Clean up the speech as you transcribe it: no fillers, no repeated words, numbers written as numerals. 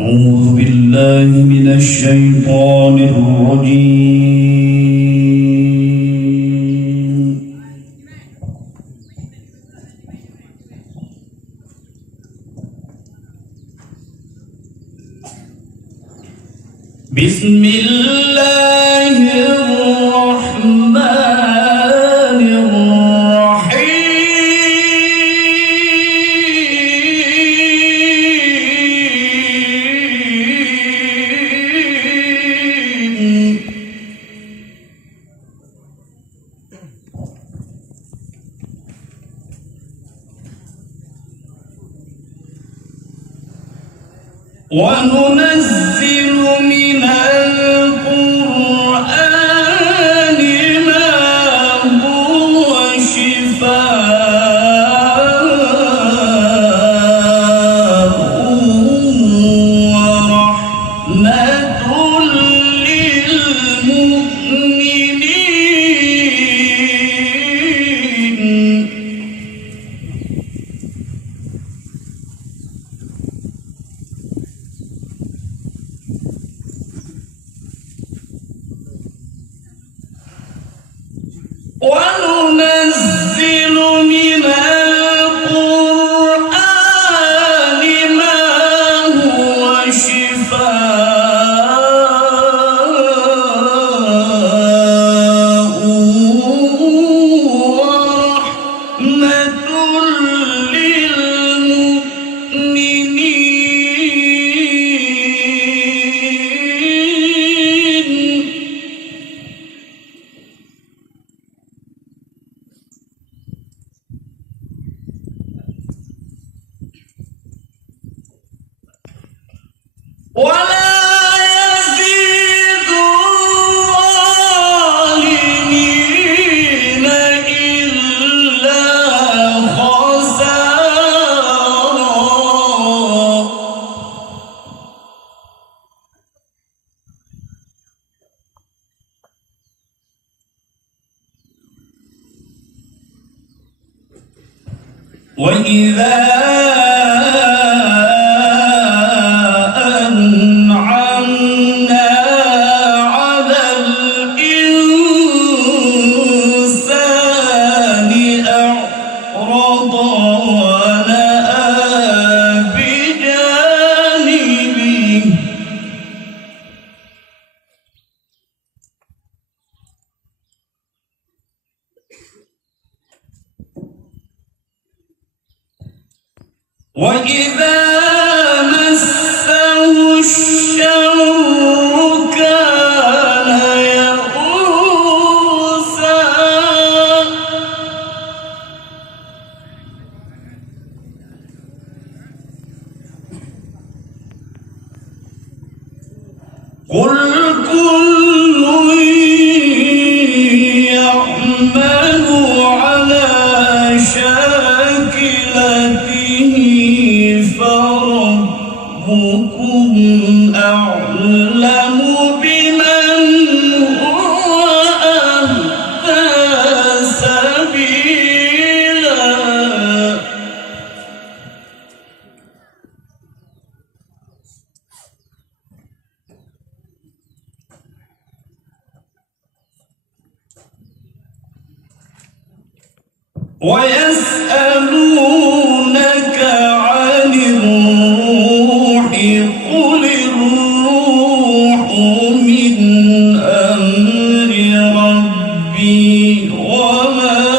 أعوذ بالله من الشيطان الرجيم. بسم الله الرحمن الرحيم. وننزل من القرآن ما هو شفاء ورحمة للمؤمنين. وننزل من القرآن ما هو شفاء ورحمة للمؤمنين. ولا يزيد الظالمين إلا خسارا. وإذا أنعمنا على الإنسان أعرض ونأى بجانبه. وإذا مسه الشر كان يئوسا. قل كل يعمل على شاكلته فربكم أعلم بمن هو أهدى سبيلا. ويسألونك عن الروح قل الروح من أمر ربي وما